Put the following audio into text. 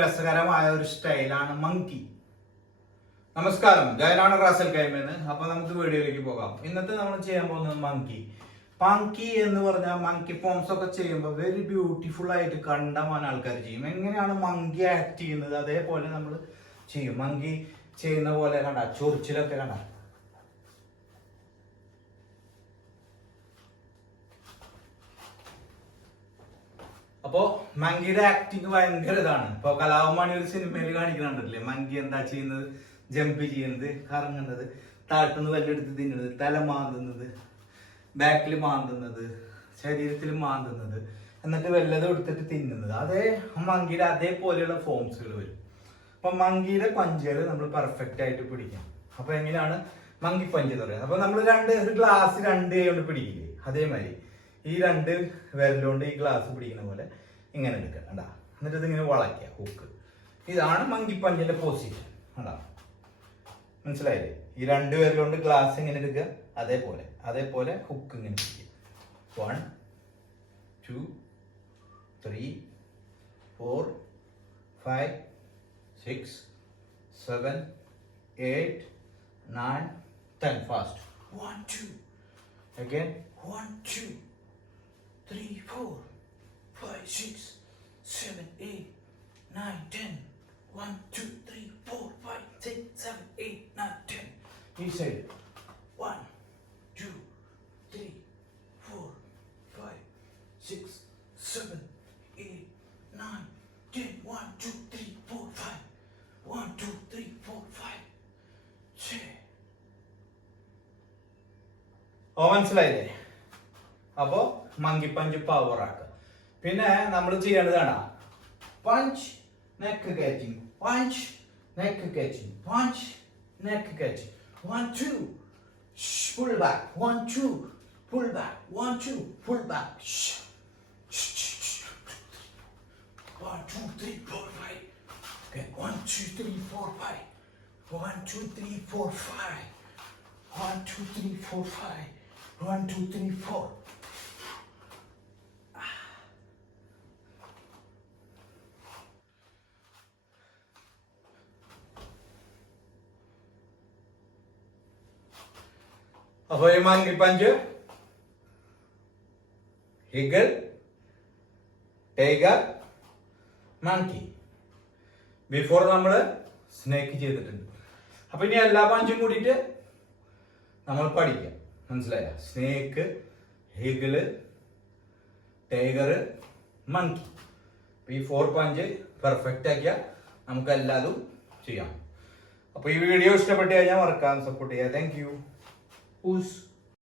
രസകരമായ ഒരു സ്റ്റൈലാണ് മങ്കി. നമസ്കാരം, ഞാനാണ് റാസൽ കൈമെന്ന്. അപ്പൊ നമുക്ക് വീഡിയോയിലേക്ക് പോകാം. ഇന്നത്തെ നമ്മൾ ചെയ്യാൻ പോകുന്നത് മങ്കി എന്ന് പറഞ്ഞാൽ മങ്കി ഫോംസ് ഒക്കെ ചെയ്യുമ്പോൾ വെരി ബ്യൂട്ടിഫുൾ ആയിട്ട് കണ്ടമാനം ആൾക്കാർ ചെയ്യും. എങ്ങനെയാണ് മങ്കി ആക്ട് ചെയ്യുന്നത് അതേപോലെ നമ്മൾ ചെയ്യും. മങ്കി ചെയ്യുന്ന പോലെ കണ്ട, ചൊറിച്ചിലൊക്കെ കണ്ട. അപ്പോ മങ്കിയുടെ ആക്ടിങ് ഭയങ്കര ഇതാണ്. ഇപ്പൊ കലാഭവൻ ഒരു സിനിമയിൽ കാണിക്കുന്നുണ്ടല്ലേ, മങ്കി എന്താ ചെയ്യുന്നത്, ജമ്പ് ചെയ്യുന്നത്, കറങ്ങുന്നത്, താഴ്ത്തുനിന്ന് വല്ലെടുത്ത് തിന്നുന്നത്, തല മാന്തുന്നത്, ബാക്കിൽ മാന്തുന്നത്, ശരീരത്തിൽ മാന്തുന്നത്, എന്നിട്ട് വല്ലതും എടുത്തിട്ട് തിന്നുന്നത്. അതേ മങ്കിയുടെ അതേപോലെയുള്ള ഫോംസുകൾ വരും. അപ്പൊ മങ്കിയുടെ പഞ്ചുകൾ നമ്മൾ പെർഫെക്റ്റ് ആയിട്ട് പിടിക്കാം. അപ്പൊ എങ്ങനെയാണ് മങ്കി പഞ്ച് എന്ന് പറയുന്നത്? അപ്പൊ നമ്മൾ ഒരു ഗ്ലാസ് രണ്ട് കൈ കൊണ്ട് പിടിക്കില്ലേ, അതേമാതിരി ഈ രണ്ട് വിരലുകൊണ്ട് ഈ ഗ്ലാസ് പിടിക്കുന്ന പോലെ ഇങ്ങനെ എടുക്കുക, കണ്ടാ. എന്നിട്ട് ഇതിങ്ങനെ വളയ്ക്കുക, ഹുക്ക്. ഇതാണ് മങ്കി പഞ്ചിന്റെ പൊസിഷൻ, കണ്ടാ. മനസ്സിലായില്ലേ? ഈ രണ്ട് വിരലുകൊണ്ട് ഗ്ലാസ് ഇങ്ങനെ എടുക്കുക, അതേപോലെ ഹുക്ക് ഇങ്ങനെ പിടിക്കുക. 1 2 3 4 5 6 7 8 9 10. Fast. 1 2 again. 1 2 3 4 5 6 7 8 9 10. 1 2 3 4 5 6 7 8 9 10. Each side. 1 2 3 4 5 6 7 8 9 10. 1 2 3 4 5 1 2 3 4 5 6. മനസ്സിലായില്ലേ? അപ്പോ മങ്കി പഞ്ച് പവർ ആക്കുക. പിന്നെ നമ്മൾ ചെയ്യേണ്ടതാണ് punch neck catching, punch neck catching, punch neck catching. 1 2 pull back, 1 2 pull back, 1 2 pull back. 1 2 3 4 5. Okay, 1 2 3 4 5. 1 2 3 4 5. 1 2 3 4 5. 1 2 3 4. അപ്പോൾ ഈ monkey punch, eagle, tiger, monkey. Before നമ്മൾ സ്നേക്ക് ചെയ്തിട്ടുണ്ട്. അപ്പൊ ഇനി എല്ലാ പഞ്ചും കൂടിയിട്ട് നമ്മൾ പഠിക്കാം. മനസ്സിലായ? Snake, eagle, tiger, monkey. ഈ 4 പഞ്ച് പെർഫെക്റ്റ് ആക്കിയാൽ നമുക്ക് എല്ലാതും ചെയ്യാം. അപ്പൊ ഈ വീഡിയോ ഇഷ്ടപ്പെട്ട് കഴിഞ്ഞാൽ മറക്കാതെ സപ്പോർട്ട് ചെയ്യാം. Thank you. Who's